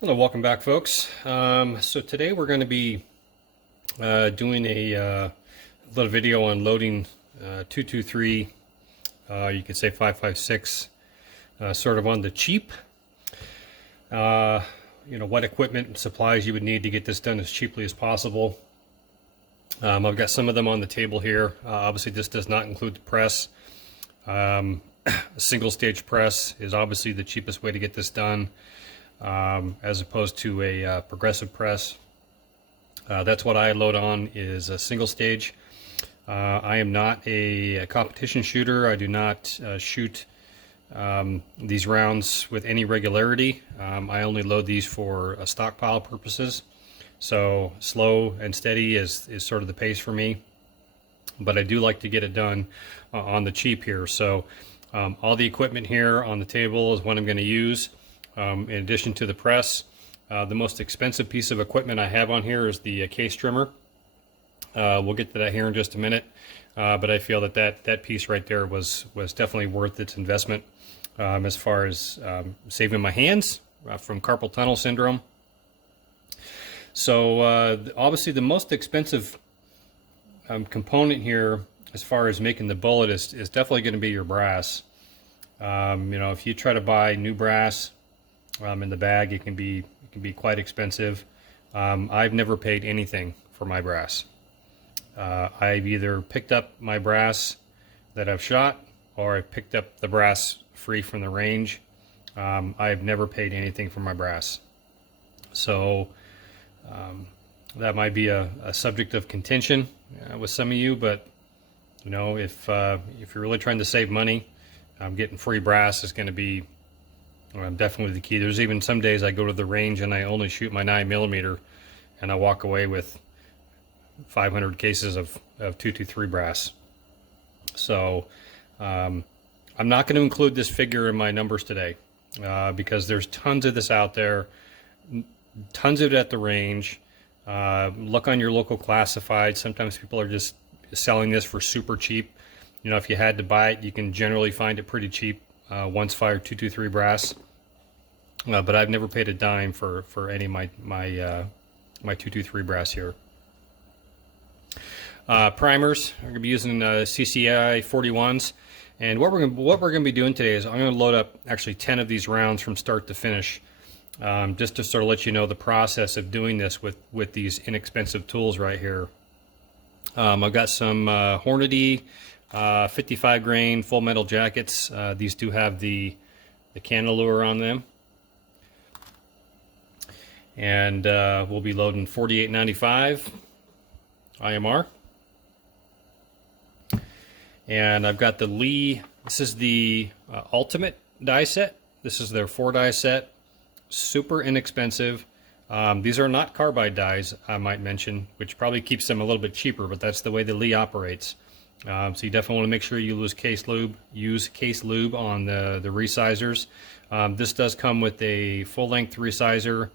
Hello, welcome back, folks. So today we're going to be doing a little video on loading 223, you could say 556, sort of on the cheap. What equipment and supplies you would need to get this done as cheaply as possible. I've got some of them on the table here. Obviously, this does not include the press. A single stage press is obviously the cheapest way to get this done. As opposed to a progressive press. That's what I load on, is a single stage. I am not a competition shooter. I do not shoot these rounds with any regularity. I only load these for stockpile purposes. So slow and steady is sort of the pace for me. But I do like to get it done on the cheap here. So all the equipment here on the table is what I'm going to use. In addition to the press, the most expensive piece of equipment I have on here is the case trimmer. We'll get to that here in just a minute, but I feel that piece right there was definitely worth its investment as far as saving my hands from carpal tunnel syndrome. So obviously the most expensive component here as far as making the bullet is definitely going to be your brass. If you try to buy new brass in the bag, it can be quite expensive. I've never paid anything for my brass. I've either picked up my brass that I've shot, or I picked up the brass free from the range. I've never paid anything for my brass. So that might be a subject of contention with some of you, but if you're really trying to save money, getting free brass is going to be definitely the key. There's even some days I go to the range and I only shoot my 9mm, and I walk away with 500 cases of 223 brass. So I'm not going to include this figure in my numbers today because there's tons of this out there, tons of it at the range. Look on your local classified. Sometimes people are just selling this for super cheap. If you had to buy it, you can generally find it pretty cheap. Once fired 223 brass, but I've never paid a dime for any of my 223 brass here. Primers, we're going to be using CCI 41s, and what we're going to be doing today is I'm going to load up actually 10 of these rounds from start to finish, just to sort of let you know the process of doing this with these inexpensive tools right here. I've got some Hornady 55 grain full metal jackets. These do have the cantilure on them, and we'll be loading 48.95 IMR. And I've got the Lee. This is the Ultimate die set. This is their 4-die set. Super inexpensive. These are not carbide dies, I might mention, which probably keeps them a little bit cheaper, but that's the way the Lee operates. So you definitely want to make sure you use case lube on the resizers. This does come with a full-length resizer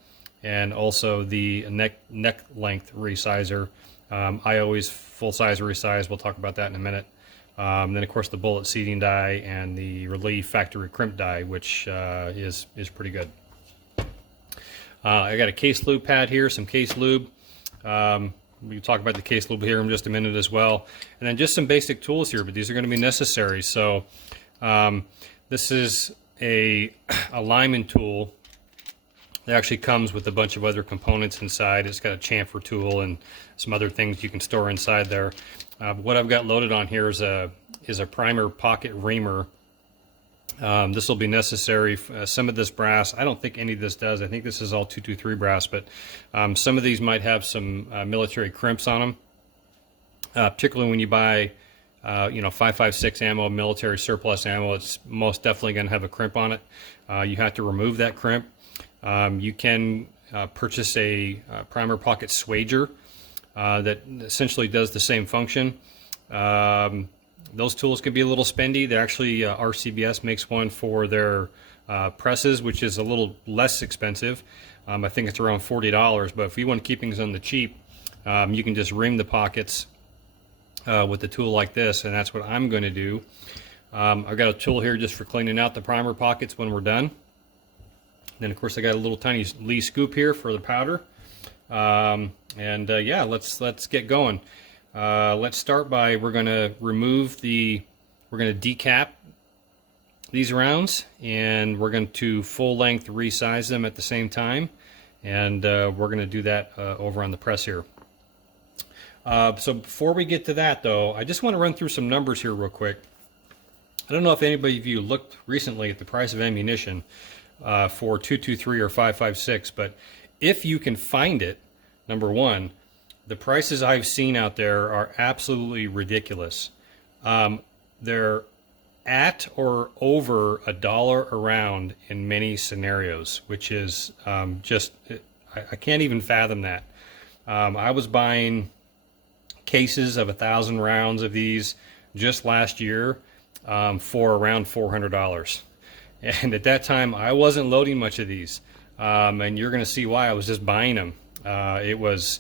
and also the neck length resizer. I always full-size resize. We'll talk about that in a minute. Then of course the bullet seating die and the Relief factory crimp die, which is pretty good. I got a case lube pad here, some case lube. We'll talk about the case lube here in just a minute as well. And then just some basic tools here, but these are going to be necessary. So this is a lineman tool. It actually comes with a bunch of other components inside. It's got a chamfer tool and some other things you can store inside there. What I've got loaded on here is a primer pocket reamer. This will be necessary. Some of this brass, I don't think any of this does. I think this is all 223 brass, but some of these might have some military crimps on them. Particularly when you buy, 5.56 ammo, military surplus ammo, it's most definitely going to have a crimp on it. You have to remove that crimp. You can purchase a primer pocket swager that essentially does the same function. Those tools can be a little spendy. They actually, RCBS makes one for their presses, which is a little less expensive. I think it's around $40, but if you want to keep things on the cheap, you can just ream the pockets with a tool like this, and that's what I'm going to do. I've got a tool here just for cleaning out the primer pockets when we're done. Then of course I got a little tiny Lee scoop here for the powder. Yeah, let's get going. Let's start by we're going to decap these rounds, and we're going to full length resize them at the same time, and we're going to do that over on the press here. So before we get to that though, I just want to run through some numbers here real quick. I don't know if anybody of you looked recently at the price of ammunition for 223 or 556, but if you can find it, number one, the prices I've seen out there are absolutely ridiculous. They're at or over $1 a round in many scenarios, which is just, I can't even fathom that. I was buying cases of 1,000 rounds of these just last year for around $400. And at that time, I wasn't loading much of these. And you're going to see why. I was just buying them. It was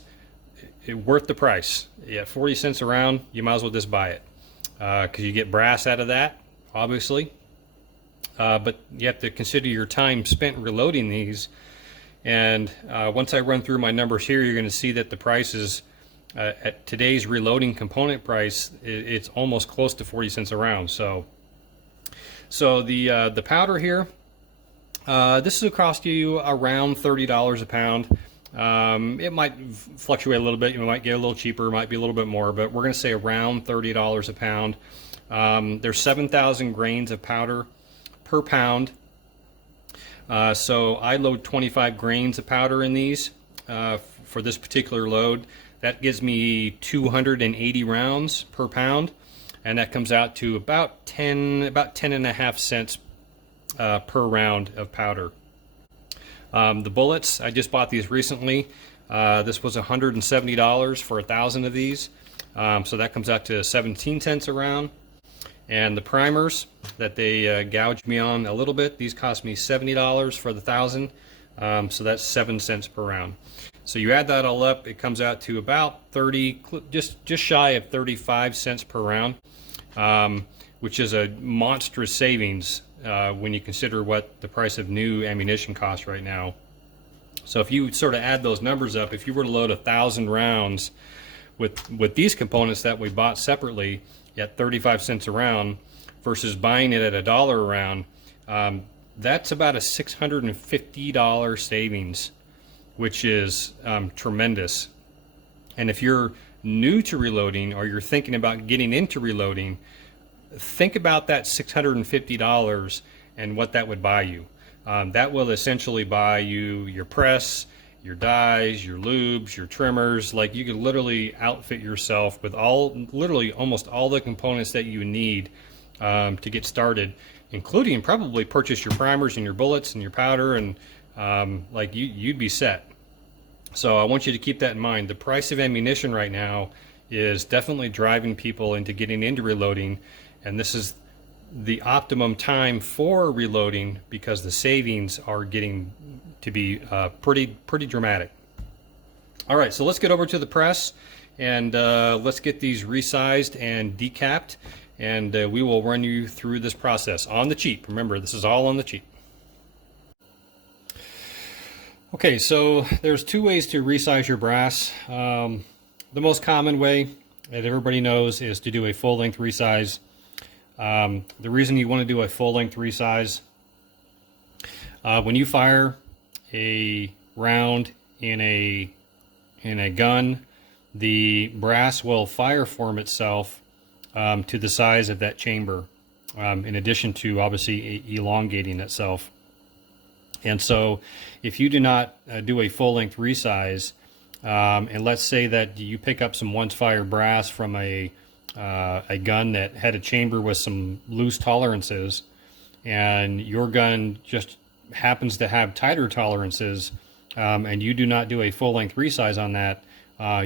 worth the price. Yeah, 40 cents a round, you might as well just buy it. Because you get brass out of that, obviously. But you have to consider your time spent reloading these. And once I run through my numbers here, you're going to see that the prices at today's reloading component price, it's almost close to 40 cents a round. So the powder here, this will cost you around $30 a pound. It might fluctuate a little bit. You might get a little cheaper, might be a little bit more, but we're going to say around $30 a pound. There's 7,000 grains of powder per pound. So I load 25 grains of powder in these for this particular load. That gives me 280 rounds per pound, and that comes out to about 10.5 cents per round of powder. The bullets, I just bought these recently. This was $170 for 1,000 of these, so that comes out to 17 cents a round. And the primers that they gouged me on a little bit, these cost me $70 for the 1,000, so that's 7 cents per round. So you add that all up, it comes out to about 30, just shy of 35 cents per round, which is a monstrous savings when you consider what the price of new ammunition costs right now. So if you sort of add those numbers up, if you were to load 1,000 rounds with these components that we bought separately at 35 cents a round versus buying it at $1 a round, that's about a $650 savings, which is tremendous. And if you're new to reloading or you're thinking about getting into reloading, think about that $650 and what that would buy you. That will essentially buy you your press, your dies, your lubes, your trimmers. Like, you could literally outfit yourself with literally almost all the components that you need to get started, including probably purchase your primers and your bullets and your powder, and like you'd be set. So I want you to keep that in mind. The price of ammunition right now is definitely driving people into getting into reloading, and this is the optimum time for reloading because the savings are getting to be pretty dramatic. All right, so let's get over to the press and let's get these resized and decapped, and we will run you through this process on the cheap. Remember, this is all on the cheap. Okay, so there's two ways to resize your brass. The most common way that everybody knows is to do a full-length resize. The reason you want to do a full-length resize, when you fire a round in a gun, the brass will fire form itself to the size of that chamber, in addition to obviously elongating itself. And so if you do not do a full-length resize, and let's say that you pick up some once-fire brass from a gun that had a chamber with some loose tolerances, and your gun just happens to have tighter tolerances, and you do not do a full-length resize on that,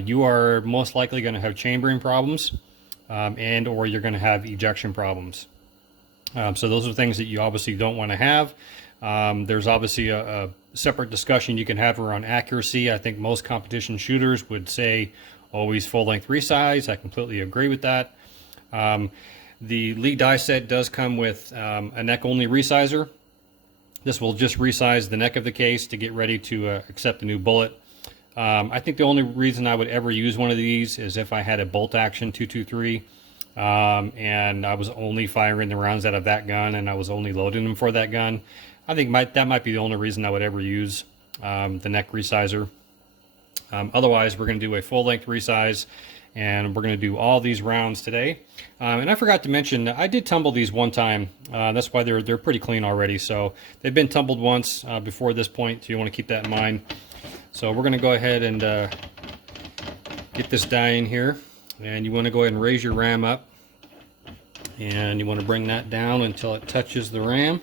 you are most likely going to have chambering problems, and or you're going to have ejection problems. So those are things that you obviously don't want to have. There's obviously a separate discussion you can have around accuracy. I think most competition shooters would say always full-length resize. I completely agree with that. The Lee die set does come with a neck-only resizer, This will just resize the neck of the case to get ready to accept the new bullet. I think the only reason I would ever use one of these is if I had a bolt action 223 and I was only firing the rounds out of that gun and I was only loading them for that gun. I think that might be the only reason I would ever use the neck resizer. Otherwise, we're going to do a full-length resize, and we're going to do all these rounds today. And I forgot to mention, I did tumble these one time. That's why they're pretty clean already. So they've been tumbled once before this point, so you want to keep that in mind. So we're going to go ahead and get this die in here, and you want to go ahead and raise your ram up, and you want to bring that down until it touches the ram.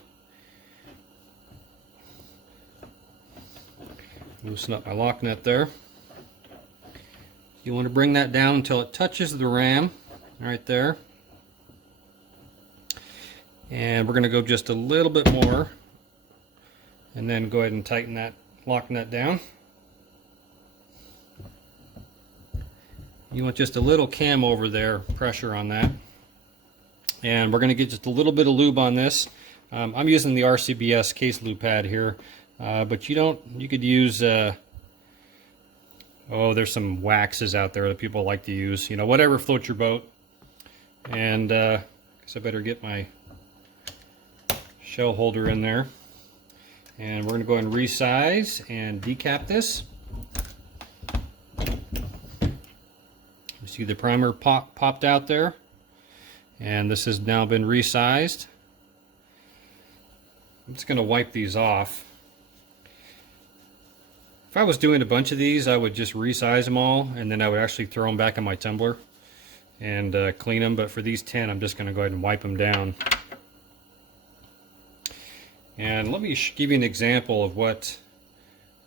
Loosen up my lock nut there. You want to bring that down until it touches the ram right there. And we're going to go just a little bit more, and then go ahead and tighten that lock nut down. You want just a little cam over there, pressure on that. And we're going to get just a little bit of lube on this. I'm using the RCBS case lube pad here, but you could use there's some waxes out there that people like to use. You know, whatever floats your boat. And I guess I better get my shell holder in there. And we're going to go ahead and resize and decap this. You see the primer popped out there. And this has now been resized. I'm just going to wipe these off. If I was doing a bunch of these, I would just resize them all, and then I would actually throw them back in my tumbler and clean them. But for these 10, I'm just going to go ahead and wipe them down. And let me give you an example of what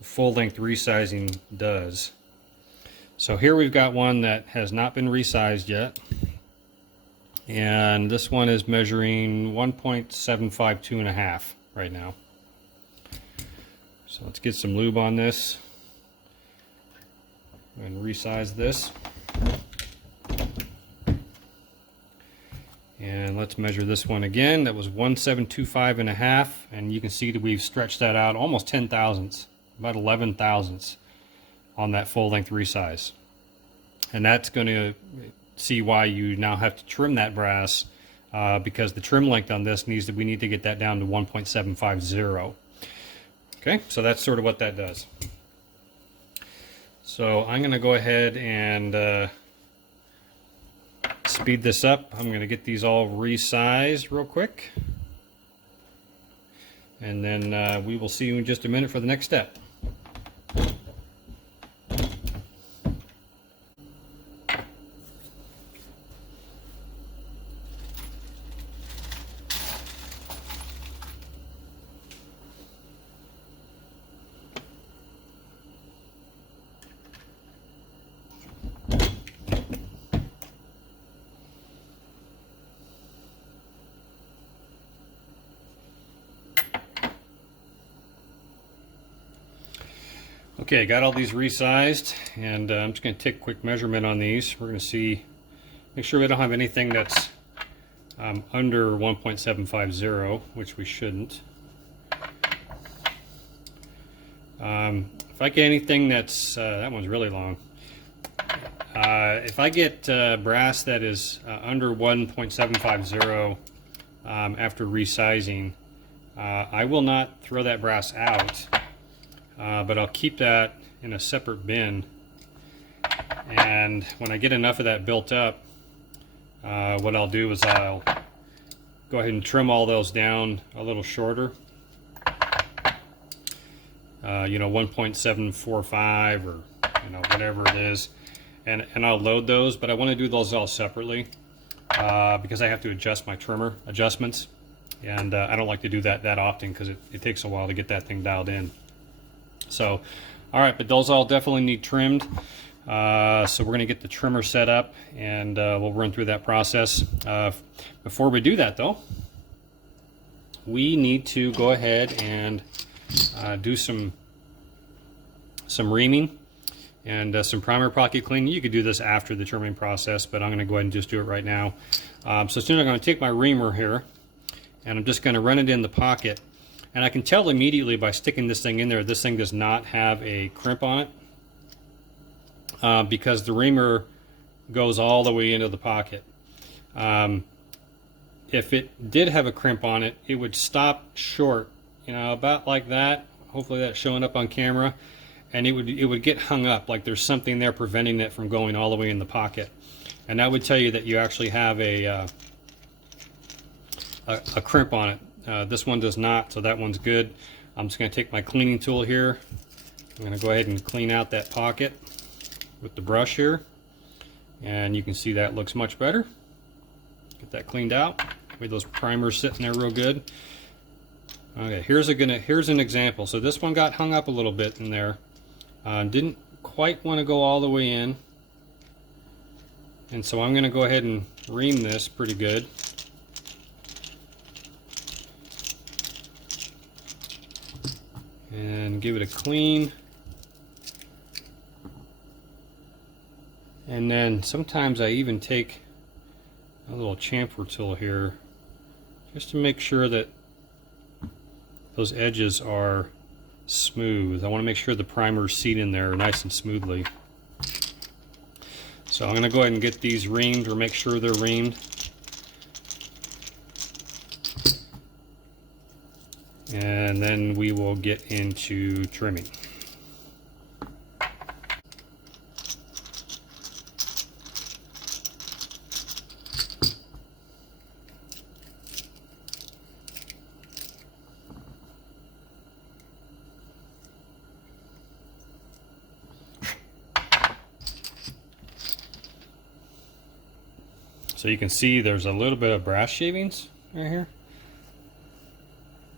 full-length resizing does. So here we've got one that has not been resized yet. And this one is measuring 1.75, 2.5 right now. So let's get some lube on this and resize this. And let's measure this one again. That was 1.725.5, and you can see that we've stretched that out almost 10 thousandths, about 11 thousandths on that full length resize. And that's going to see why you now have to trim that brass because the trim length on this we need to get that down to 1.750. Okay, so that's sort of what that does. So I'm going to go ahead and speed this up. I'm going to get these all resized real quick. And then we will see you in just a minute for the next step. Okay, got all these resized, and I'm just going to take a quick measurement on these. We're going to see, make sure we don't have anything that's under 1.750, which we shouldn't. If I get anything that's, that one's really long. If I get brass that is under 1.750 after resizing, I will not throw that brass out. But I'll keep that in a separate bin, and when I get enough of that built up, what I'll do is I'll go ahead and trim all those down a little shorter, 1.745 or whatever it is, and I'll load those, but I want to do those all separately because I have to adjust my trimmer adjustments, and I don't like to do that often because it takes a while to get that thing dialed in. So, all right, but those all definitely need trimmed. So we're going to get the trimmer set up, and we'll run through that process. Before we do that, though, we need to go ahead and do some reaming and some primer pocket cleaning. You could do this after the trimming process, but I'm going to go ahead and just do it right now. So soon I'm going to take my reamer here, and I'm just going to run it in the pocket. And I can tell immediately by sticking this thing in there, this thing does not have a crimp on it, because the reamer goes all the way into the pocket. If it did have a crimp on it, it would stop short, you know, about like that. Hopefully that's showing up on camera. And it would get hung up, like there's something there preventing it from going all the way in the pocket. And that would tell you that you actually have a crimp on it. This one does not, so that one's good. I'm just going to take my cleaning tool here. I'm going to go ahead and clean out that pocket with the brush here. And you can see that looks much better. Get that cleaned out with those primers sitting there real good. Okay, here's an example. So this one got hung up a little bit in there. Didn't quite want to go all the way in. And so I'm going to go ahead and ream this pretty good. And give it a clean. And then sometimes I even take a little chamfer tool here just to make sure that those edges are smooth. I want to make sure the primer's seated in there nice and smoothly. So I'm going to go ahead and get these reamed, or make sure they're reamed. And then we will get into trimming. So you can see there's a little bit of brass shavings right here.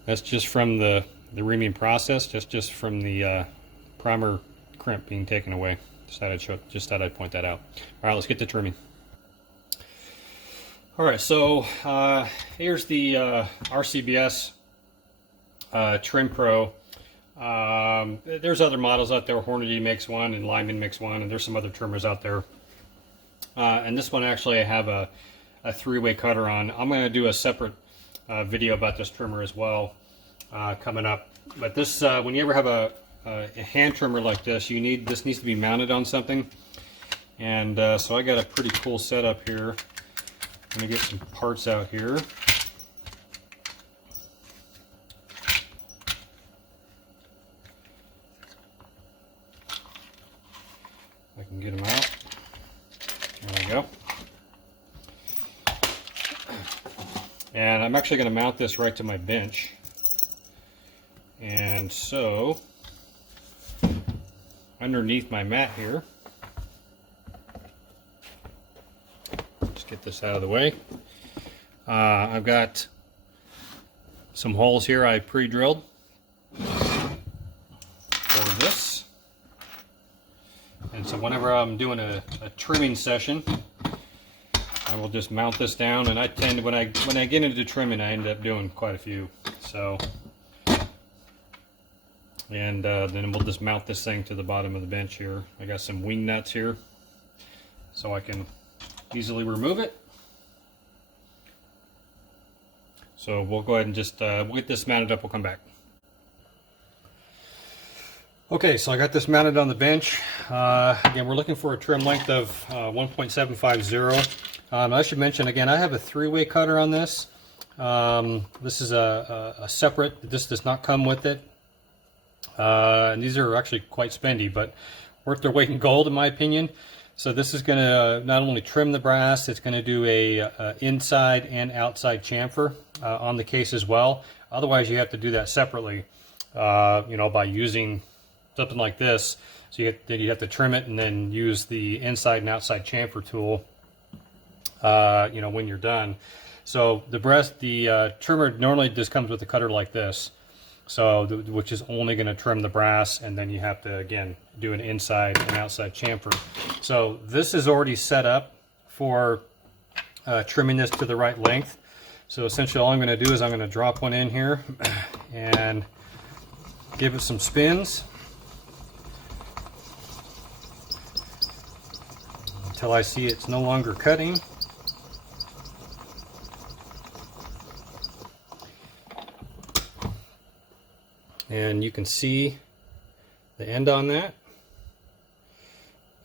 That's just from the reaming process, just from the primer crimp being taken away. Just thought I'd point that out. All right, let's get to trimming. All right, so here's the RCBS Trim Pro. There's other models out there. Hornady makes one, and Lyman makes one, and there's some other trimmers out there. And this one actually I have a three-way cutter on. I'm going to do a separate video about this trimmer as well coming up. But this, when you ever have a hand trimmer like this, this needs to be mounted on something. And so I got a pretty cool setup here. I'm going to get some parts out here. I can get them out. There we go. And I'm actually going to mount this right to my bench. And so, underneath my mat here, just get this out of the way. I've got some holes here I pre-drilled for this. And so whenever I'm doing a trimming session, I will just mount this down, and I tend to, when I get into trimming, I end up doing quite a few. So, and then we'll just mount this thing to the bottom of the bench here. I got some wing nuts here, so I can easily remove it. So we'll go ahead and just we'll get this mounted up. We'll come back. Okay, so I got this mounted on the bench. Again, we're looking for a trim length of 1.750. I should mention again, I have a three-way cutter on this. This is a separate. This does not come with it. And these are actually quite spendy, but worth their weight in gold in my opinion. So this is going to not only trim the brass, it's going to do a inside and outside chamfer on the case as well. Otherwise, you have to do that separately. You know, by using something like this. So you have to trim it and then use the inside and outside chamfer tool. You know, when you're done. So the trimmer normally just comes with a cutter like this, so which is only going to trim the brass, and then you have to again do an inside and outside chamfer. So this is already set up for trimming this to the right length. So essentially all I'm going to do is I'm going to drop one in here and give it some spins until I see it's no longer cutting. and you can see the end on that,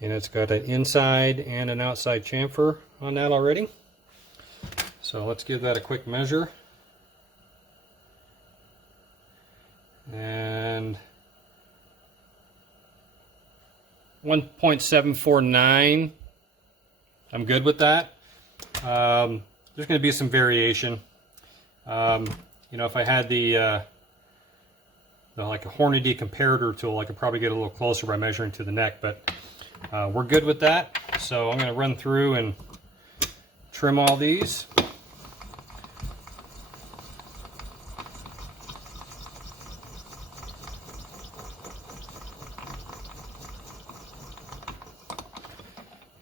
and it's got an inside and an outside chamfer on that already. So let's give that a quick measure. And 1.749, I'm good with that. There's going to be some variation. You know, if I had the like a Hornady comparator tool, I could probably get a little closer by measuring to the neck, but we're good with that. So I'm going to run through and trim all these.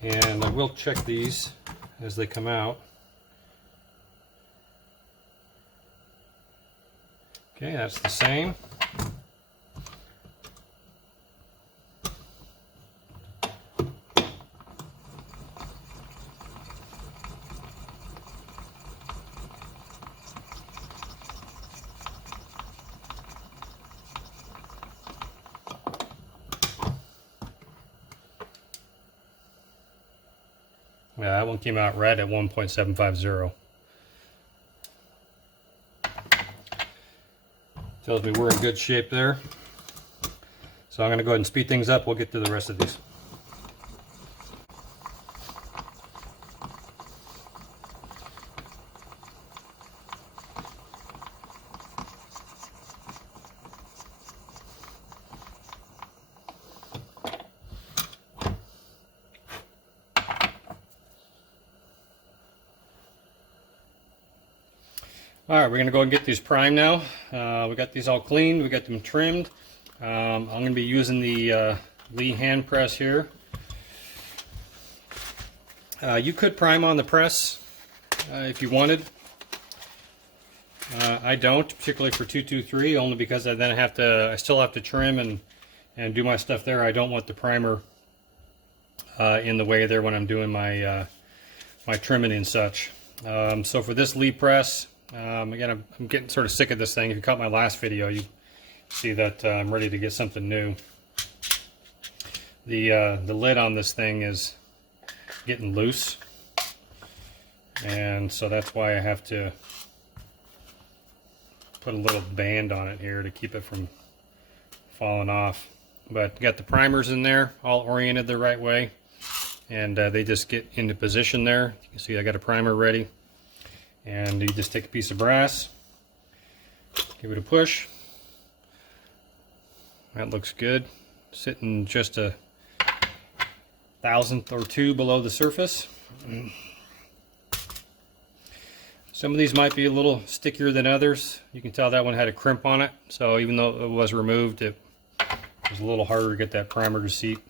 And I will check these as they come out. Okay, that's the same. Yeah, that one came out right at 1.750. Tells me we're in good shape there. So I'm going to go ahead and speed things up. We'll get to the rest of these. All right, we're going to go and get these primed now. We got these all cleaned. We got them trimmed. I'm going to be using the Lee hand press here. You could prime on the press if you wanted. I don't, particularly for 223, only because I still have to trim and do my stuff there. I don't want the primer in the way there when I'm doing my my trimming and such. So for this Lee press, again, I'm getting sort of sick of this thing. If you caught my last video, you see that I'm ready to get something new. The lid on this thing is getting loose, and so that's why I have to put a little band on it here to keep it from falling off. But you got the primers in there, all oriented the right way, and they just get into position there. You can see I got a primer ready. And you just take a piece of brass, give it a push. That looks good. Sitting just a thousandth or two below the surface. Some of these might be a little stickier than others. You can tell that one had a crimp on it, so even though it was removed, it was a little harder to get that primer to seep.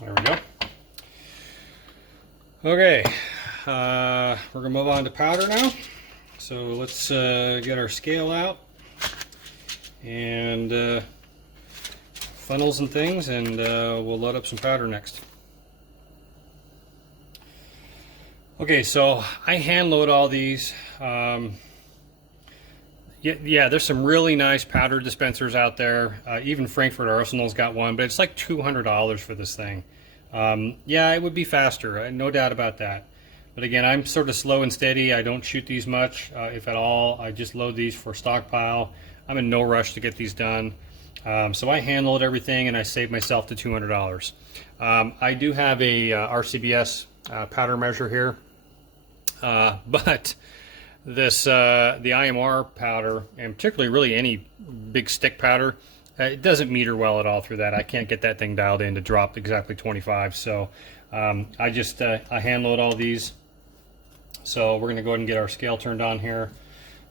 There we go. Okay, we're going to move on to powder now. So let's get our scale out and funnels and things, and we'll load up some powder next. Okay, so I hand load all these. Yeah, there's some really nice powder dispensers out there. Even Frankfurt Arsenal's got one, but it's like $200 for this thing. Yeah, it would be faster, no doubt about that. But again, I'm sort of slow and steady. I don't shoot these much, if at all. I just load these for stockpile. I'm in no rush to get these done. So I hand load everything, and I save myself the $200. I do have a RCBS powder measure here, but this the IMR powder, and particularly really any big stick powder, it doesn't meter well at all through that. I can't get that thing dialed in to drop exactly 25. So I just I hand load all these. So we're going to go ahead and get our scale turned on here.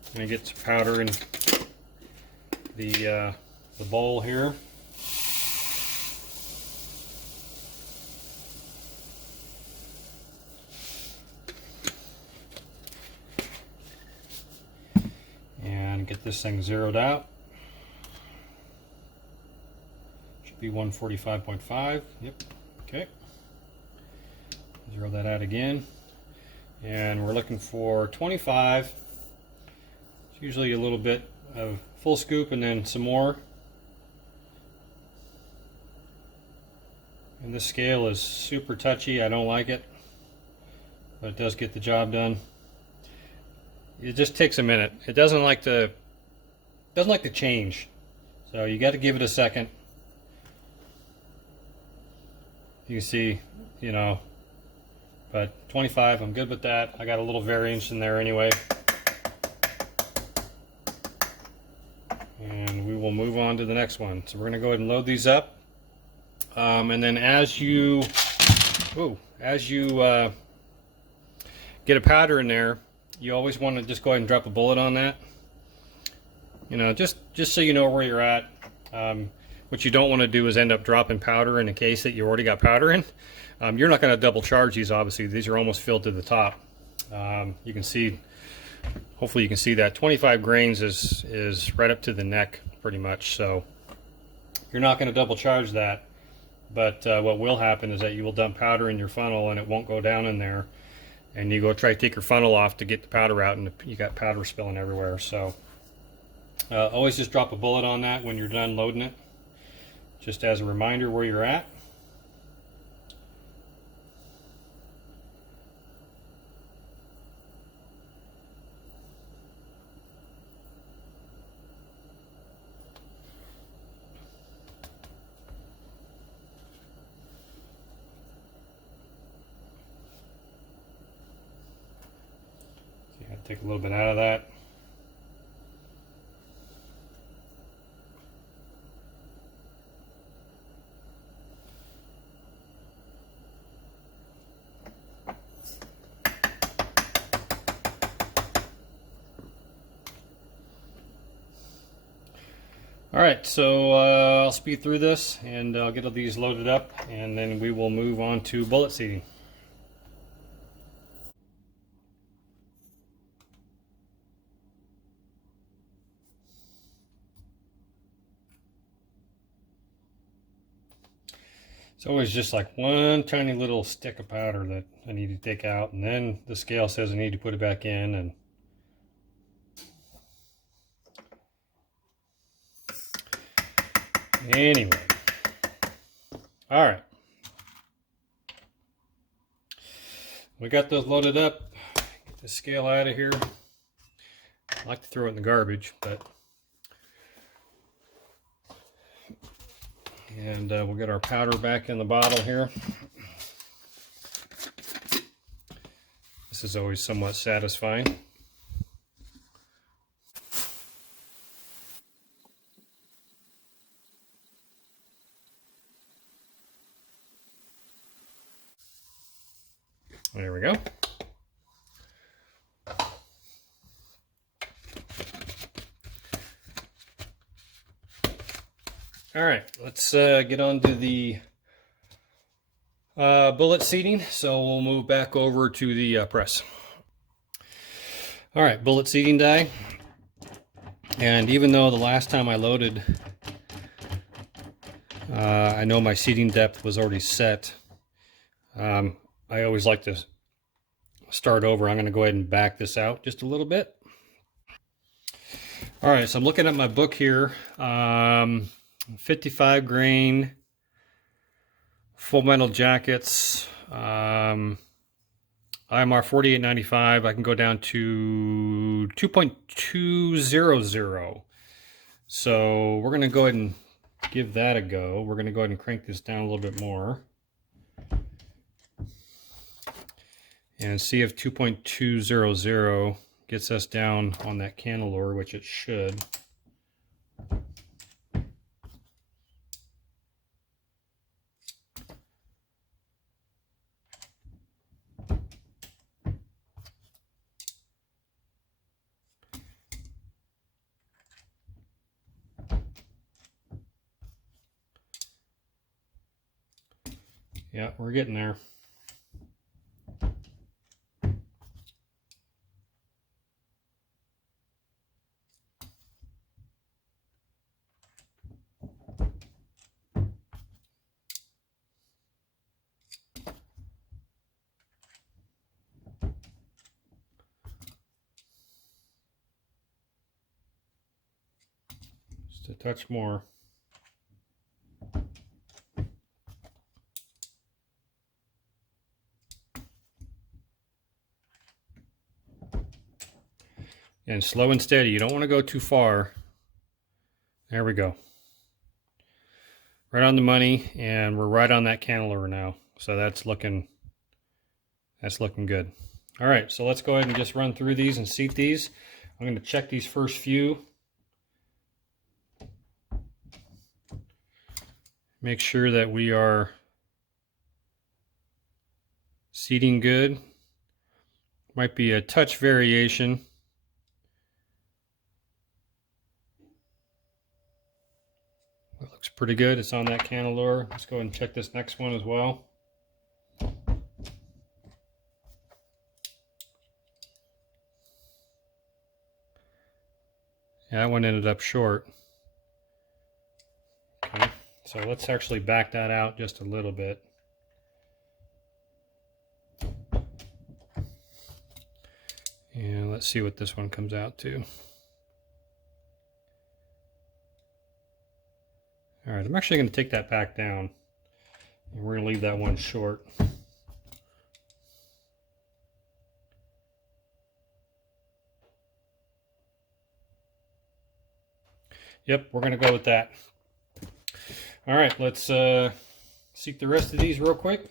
I'm going to get some powder in the bowl here. And get this thing zeroed out. Should be 145.5. Yep. Okay. Zero that out again. And we're looking for 25. It's usually a little bit of full scoop and then some more. And this scale is super touchy. I don't like it, but it does get the job done. It just takes a minute. It doesn't like to change. So you got to give it a second. You can see, you know, but 25, I'm good with that. I got a little variance in there anyway. And we will move on to the next one. So we're going to go ahead and load these up. And then as you get a powder in there, you always want to just go ahead and drop a bullet on that. You know, just so you know where you're at. What you don't want to do is end up dropping powder in a case that you already got powder in. You're not going to double charge these, obviously. These are almost filled to the top. You can see, hopefully you can see that 25 grains is right up to the neck pretty much. So you're not going to double charge that. But what will happen is that you will dump powder in your funnel and it won't go down in there. And you go try to take your funnel off to get the powder out and you got powder spilling everywhere. So always just drop a bullet on that when you're done loading it. Just as a reminder where you're at. Take a little bit out of that. All right, so I'll speed through this and I'll get all these loaded up and then we will move on to bullet seating. It's always just like one tiny little stick of powder that I need to take out, and then the scale says I need to put it back in. And anyway, all right, we got those loaded up. Get the scale out of here. I like to throw it in the garbage, but and we'll get our powder back in the bottle here. This is always somewhat satisfying. There we go. All right, let's get on to the bullet seating. So we'll move back over to the press. All right, bullet seating die. And even though the last time I loaded, I know my seating depth was already set, I always like to start over. I'm going to go ahead and back this out just a little bit. All right, so I'm looking at my book here. 55 grain full metal jackets, IMR 48.95. I can go down to 2.200. So we're going to go ahead and give that a go. We're going to go ahead and crank this down a little bit more and see if 2.200 gets us down on that cantilever, which it should. Yeah, we're getting there. Just a touch more. And slow and steady. You don't want to go too far. There we go. Right on the money, and we're right on that cantilever now. So that's looking good. All right, so let's go ahead and just run through these and seat these. I'm going to check these first few. Make sure that we are seating good. Might be a touch variation. It looks pretty good. It's on that cantilever. Let's go ahead and check this next one as well. Yeah, that one ended up short. Okay, so let's actually back that out just a little bit. And let's see what this one comes out to. All right, I'm actually going to take that back down, and we're going to leave that one short. Yep, we're going to go with that. All right, let's seat the rest of these real quick.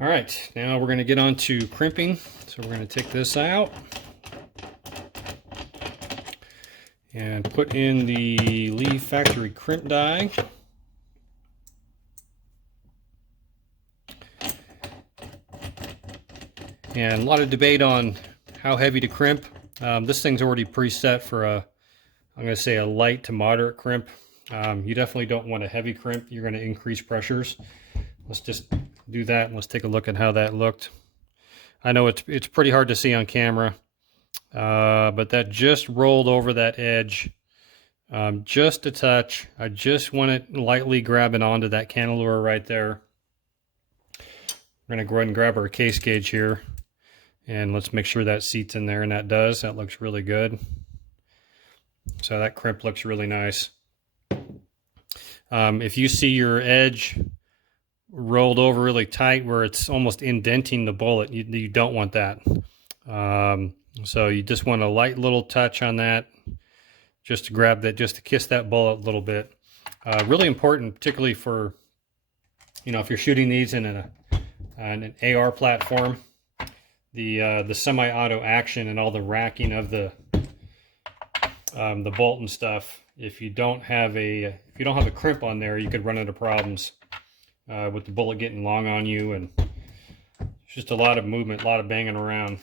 All right, now we're going to get on to crimping. So we're going to take this out and put in the Lee factory crimp die. And a lot of debate on how heavy to crimp. This thing's already preset for I'm going to say a light to moderate crimp. You definitely don't want a heavy crimp. You're going to increase pressures. Let's just do that and let's take a look at how that looked. I know it's pretty hard to see on camera, but that just rolled over that edge just a touch. I just want it lightly grabbing onto that cantilever right there. We're going to go ahead and grab our case gauge here, and let's make sure that seats in there, and that does. That looks really good. So that crimp looks really nice. If you see your edge rolled over really tight where it's almost indenting the bullet, you don't want that. So you just want a light little touch on that, just to grab that, just to kiss that bullet a little bit. Really important, particularly for, if you're shooting these in an AR platform, the semi-auto action and all the racking of the bolt and stuff. If you don't have a crimp on there, you could run into problems with the bullet getting long on you, and it's just a lot of movement, a lot of banging around.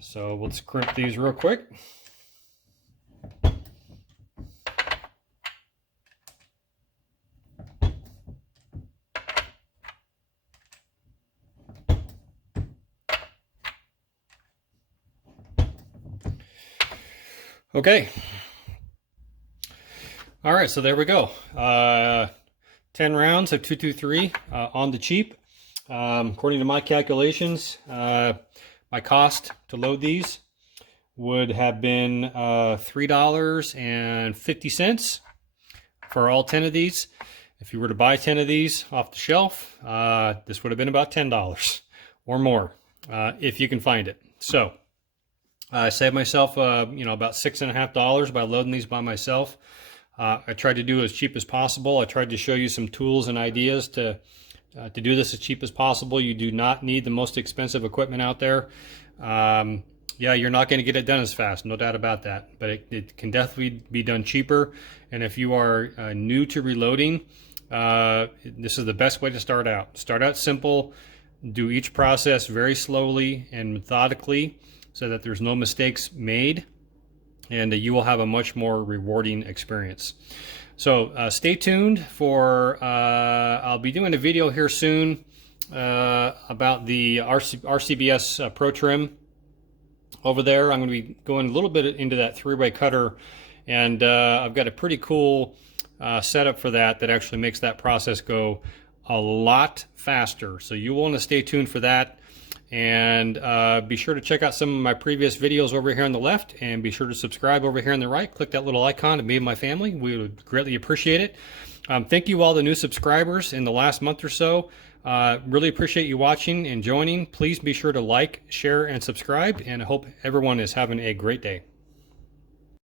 So let's crimp these real quick. Okay. All right, so there we go. 10 rounds of 223 on the cheap. According to my calculations, my cost to load these would have been $3.50 for all 10 of these. If you were to buy 10 of these off the shelf, this would have been about $10 or more, if you can find it. So I saved myself, about $6.50 by loading these by myself. I tried to do it as cheap as possible. I tried to show you some tools and ideas to do this as cheap as possible. You do not need the most expensive equipment out there. Yeah, you're not going to get it done as fast, no doubt about that. But it can definitely be done cheaper. And if you are new to reloading, this is the best way to start out. Start out simple. Do each process very slowly and methodically so that there's no mistakes made, and you will have a much more rewarding experience. So stay tuned for, I'll be doing a video here soon about the RCBS Pro Trim over there. I'm going to be going a little bit into that 3-way cutter, and I've got a pretty cool setup for that actually makes that process go a lot faster. So you want to stay tuned for that, and be sure to check out some of my previous videos over here on the left, and be sure to subscribe over here on the right. Click that little icon to be in my family. We would greatly appreciate it. Thank you all the new subscribers in the last month or so. Really appreciate you watching and joining. Please be sure to like, share, and subscribe, and I hope everyone is having a great day.